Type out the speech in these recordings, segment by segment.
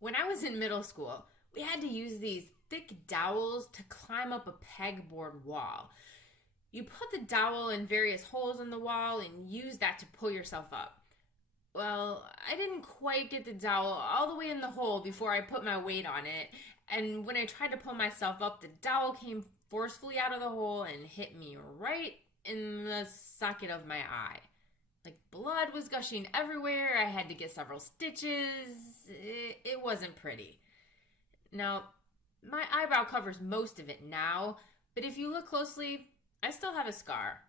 When I was in middle school, we had to use these thick dowels to climb up a pegboard wall. You put the dowel in various holes in the wall and use that to pull yourself up. Well, I didn't quite get the dowel all the way in the hole before I put my weight on it, and when I tried to pull myself up, the dowel came forcefully out of the hole and hit me right in the socket of my eye. Like, blood was gushing everywhere. I had to get several stitches. It wasn't pretty. Now, my eyebrow covers most of it now, but if you look closely, I still have a scar.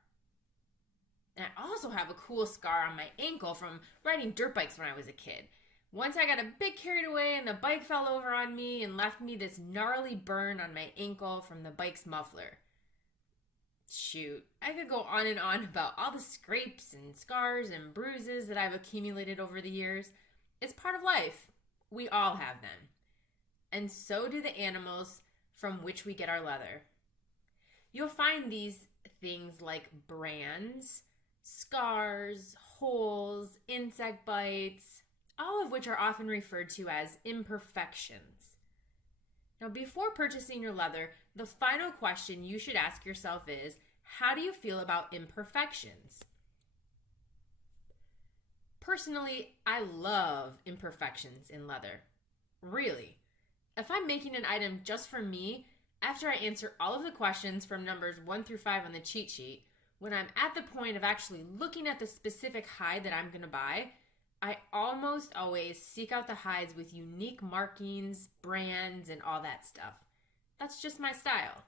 And I also have a cool scar on my ankle from riding dirt bikes when I was a kid. Once I got a bit carried away and the bike fell over on me and left me this gnarly burn on my ankle from the bike's muffler. Shoot, I could go on and on about all the scrapes and scars and bruises that I've accumulated over the years. It's part of life. We all have them. And so do the animals from which we get our leather. You'll find these things like brands, scars, holes, insect bites, all of which are often referred to as imperfections. Now, before purchasing your leather, the final question you should ask yourself is, how do you feel about imperfections? Personally, I love imperfections in leather. Really. If I'm making an item just for me, after I answer all of the questions from numbers 1 through 5 on the cheat sheet, when I'm at the point of actually looking at the specific hide that I'm going to buy, I almost always seek out the hides with unique markings, brands, and all that stuff. That's just my style.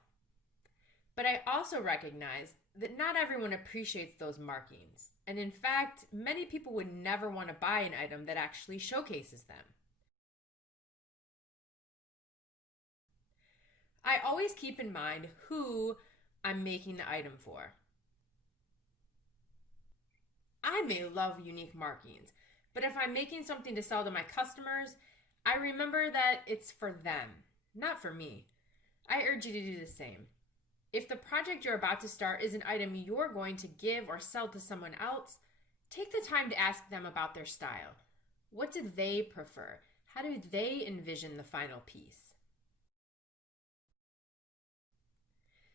But I also recognize that not everyone appreciates those markings. And in fact, many people would never want to buy an item that actually showcases them. I always keep in mind who I'm making the item for. I may love unique markings, but if I'm making something to sell to my customers, I remember that it's for them, not for me. I urge you to do the same. If the project you're about to start is an item you're going to give or sell to someone else, take the time to ask them about their style. What do they prefer? How do they envision the final piece?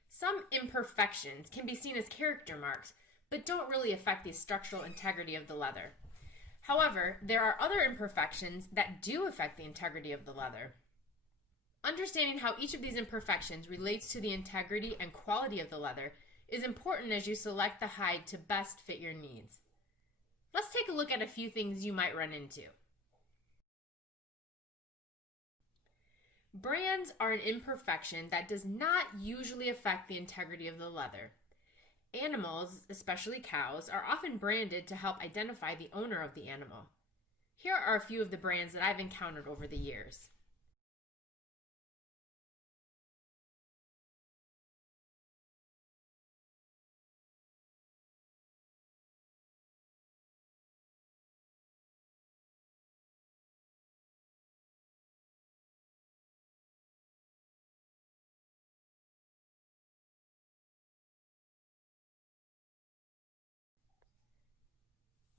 Some imperfections can be seen as character marks, but don't really affect the structural integrity of the leather. However, there are other imperfections that do affect the integrity of the leather. Understanding how each of these imperfections relates to the integrity and quality of the leather is important as you select the hide to best fit your needs. Let's take a look at a few things you might run into. Brands are an imperfection that does not usually affect the integrity of the leather. Animals, especially cows, are often branded to help identify the owner of the animal. Here are a few of the brands that I've encountered over the years.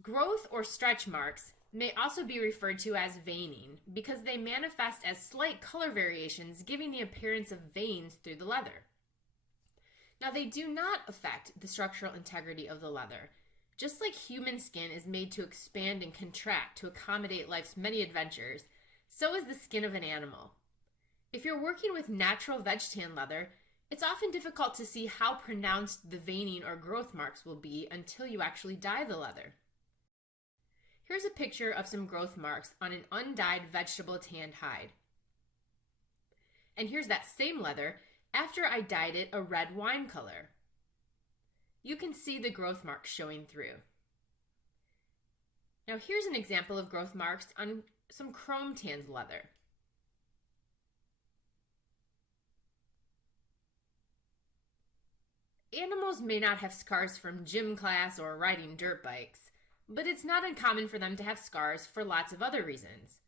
Growth or stretch marks may also be referred to as veining because they manifest as slight color variations, giving the appearance of veins through the leather. Now, they do not affect the structural integrity of the leather. Just like human skin is made to expand and contract to accommodate life's many adventures, so is the skin of an animal. If you're working with natural veg tan leather, it's often difficult to see how pronounced the veining or growth marks will be until you actually dye the leather. Here's a picture of some growth marks on an undyed vegetable tanned hide. And here's that same leather after I dyed it a red wine color. You can see the growth marks showing through. Now here's an example of growth marks on some chrome tanned leather. Animals may not have scars from gym class or riding dirt bikes, but it's not uncommon for them to have scars for lots of other reasons.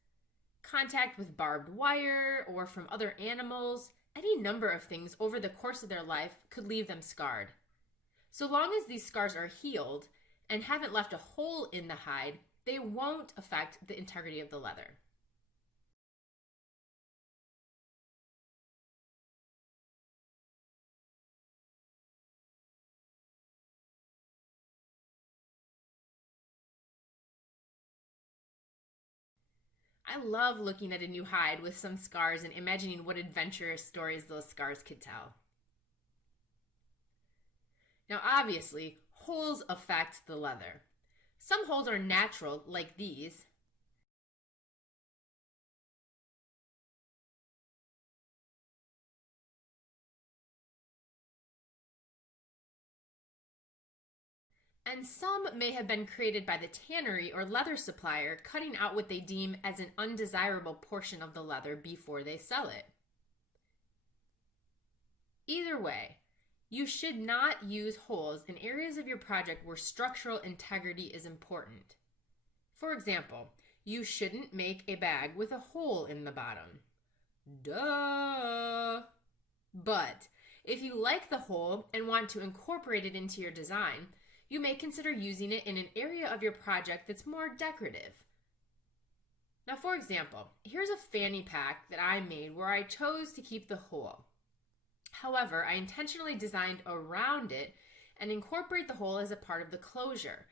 Contact with barbed wire or from other animals, any number of things over the course of their life could leave them scarred. So long as these scars are healed and haven't left a hole in the hide, they won't affect the integrity of the leather. I love looking at a new hide with some scars and imagining what adventurous stories those scars could tell. Now, obviously, holes affect the leather. Some holes are natural, like these. And some may have been created by the tannery or leather supplier cutting out what they deem as an undesirable portion of the leather before they sell it. Either way, you should not use holes in areas of your project where structural integrity is important. For example, you shouldn't make a bag with a hole in the bottom. Duh! But if you like the hole and want to incorporate it into your design, you may consider using it in an area of your project that's more decorative. Now, for example, here's a fanny pack that I made where I chose to keep the hole. However, I intentionally designed around it and incorporate the hole as a part of the closure.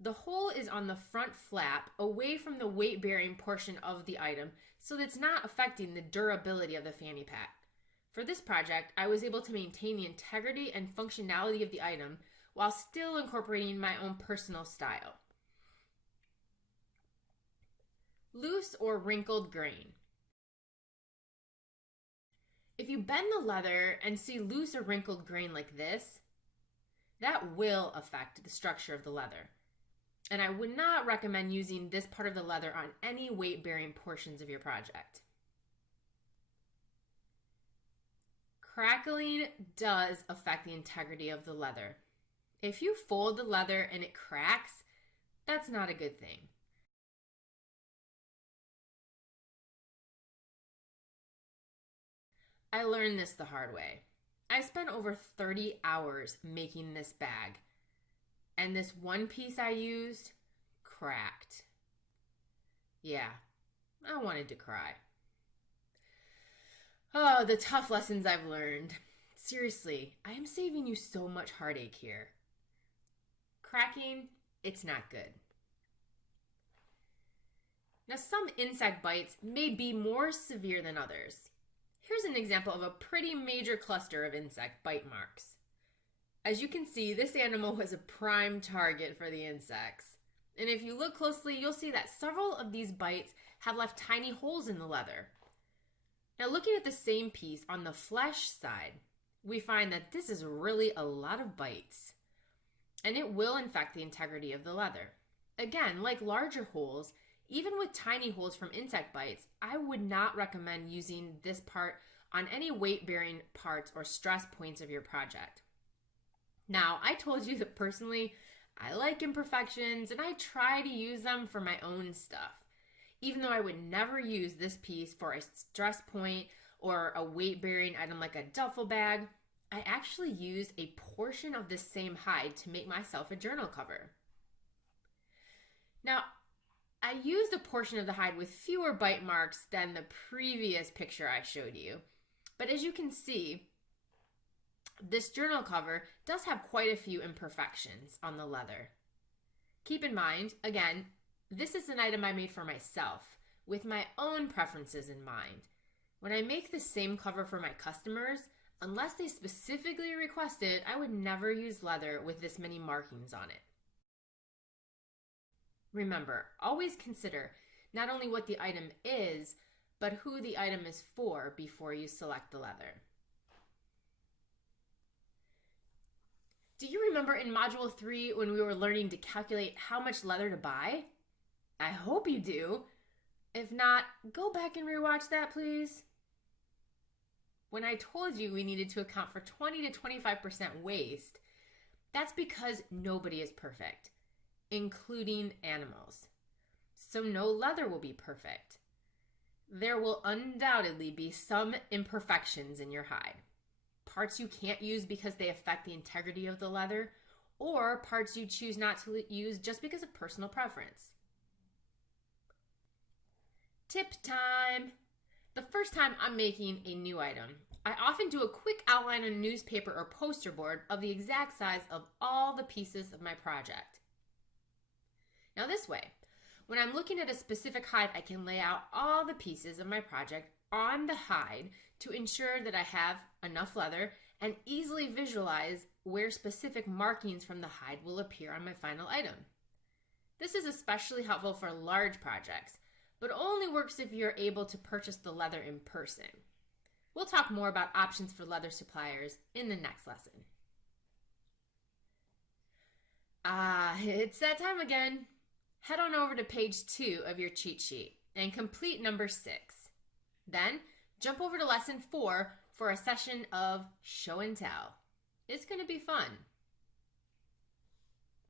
The hole is on the front flap, away from the weight-bearing portion of the item, so that it's not affecting the durability of the fanny pack. For this project, I was able to maintain the integrity and functionality of the item while still incorporating my own personal style. Loose or wrinkled grain. If you bend the leather and see loose or wrinkled grain like this, that will affect the structure of the leather. And I would not recommend using this part of the leather on any weight-bearing portions of your project. Crackling does affect the integrity of the leather. If you fold the leather and it cracks, that's not a good thing. I learned this the hard way. I spent over 30 hours making this bag, and this one piece I used cracked. Yeah, I wanted to cry. Oh, the tough lessons I've learned. Seriously, I am saving you so much heartache here. Cracking, it's not good. Now, some insect bites may be more severe than others. Here's an example of a pretty major cluster of insect bite marks. As you can see, this animal was a prime target for the insects. And if you look closely, you'll see that several of these bites have left tiny holes in the leather. Now, looking at the same piece on the flesh side, we find that this is really a lot of bites. And it will infect the integrity of the leather. Again, like larger holes, even with tiny holes from insect bites, I would not recommend using this part on any weight-bearing parts or stress points of your project. Now, I told you that personally, I like Imperfections and I try to use them for my own stuff. Even though I would never use this piece for a stress point or a weight-bearing item like a duffel bag, I actually used a portion of this same hide to make myself a journal cover. Now, I used a portion of the hide with fewer bite marks than the previous picture I showed you. But as you can see, this journal cover does have quite a few imperfections on the leather. Keep in mind, again, this is an item I made for myself, with my own preferences in mind. When I make the same cover for my customers, unless they specifically request it, I would never use leather with this many markings on it. Remember, always consider not only what the item is, but who the item is for before you select the leather. Do you remember in Module 3 when we were learning to calculate how much leather to buy? I hope you do. If not, go back and rewatch that, please. When I told you we needed to account for 20 to 25% waste, that's because nobody is perfect, including animals. So no leather will be perfect. There will undoubtedly be some imperfections in your hide. Parts you can't use because they affect the integrity of the leather, or parts you choose not to use just because of personal preference. Tip time! The first time I'm making a new item, I often do a quick outline on a newspaper or poster board of the exact size of all the pieces of my project. Now this way, When I'm looking at a specific hide, I can lay out all the pieces of my project on the hide to ensure that I have enough leather and easily visualize where specific markings from the hide will appear on my final item. This is especially helpful for large projects, but only works if you're able to purchase the leather in person. We'll talk more about options for leather suppliers in the next lesson. It's that time again. Head on over to page 2 of your cheat sheet and complete number 6. Then jump over to lesson 4 for a session of show and tell. It's going to be fun.